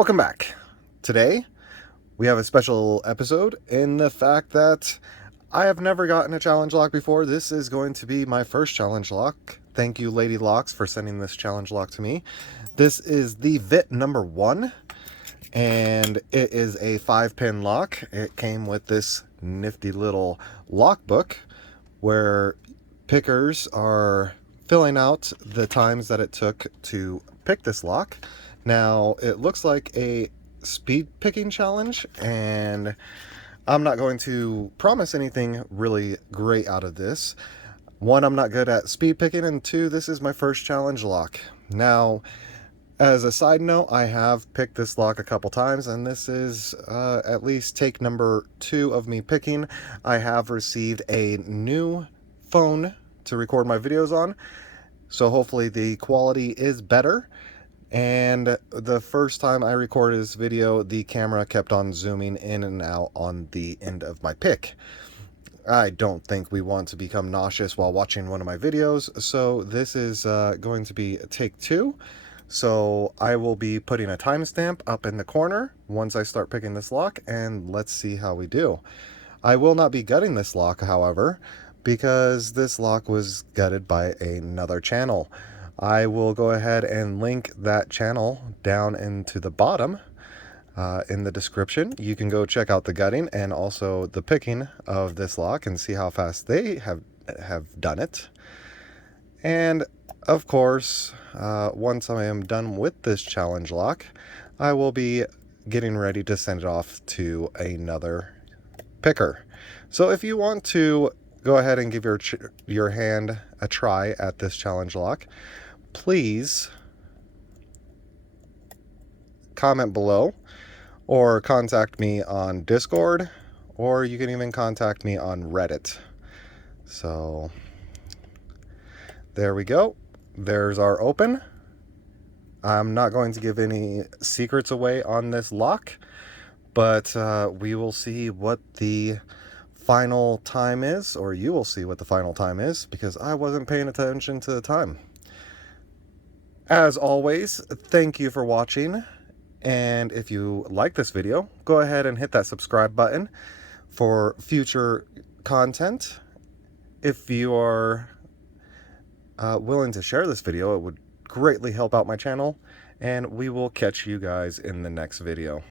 Welcome back. Today, we have a special episode in the fact that I have never gotten a challenge lock before. This is going to be my first challenge lock. Thank you, Lady Locks, for sending this challenge lock to me. This is the VIT number 1, and it is a 5-pin lock. It came with this nifty little lock book where pickers are filling out the times that it took to pick this lock. Now, it looks like a speed picking challenge, and I'm not going to promise anything really great out of this. One, I'm not good at speed picking, and two, this is my first challenge lock. Now, as a side note, I have picked this lock a couple times, and this is at least take number 2 of me picking. I have received a new phone to record my videos on, so hopefully the quality is better. And the first time I recorded this video, the camera kept on zooming in and out on the end of my pick. I don't think we want to become nauseous while watching one of my videos, so this is going to be take 2. So I will be putting a timestamp up in the corner once I start picking this lock, and let's see how we do. I will not be gutting this lock, however, because this lock was gutted by another channel. I will go ahead and link that channel down into the bottom in the description. You can go check out the gutting and also the picking of this lock and see how fast they have done it. And of course, once I am done with this challenge lock, I will be getting ready to send it off to another picker. So if you want to go ahead and give your hand a try at this challenge lock, please comment below or contact me on Discord, or you can even contact me on Reddit. So there we go. There's our open. I'm not going to give any secrets away on this lock, but we will see what the final time is, or you will see what the final time is, because I wasn't paying attention to the time. As always, thank you for watching, and if you like this video, go ahead and hit that subscribe button for future content. If you are willing to share this video, it would greatly help out my channel, and we will catch you guys in the next video.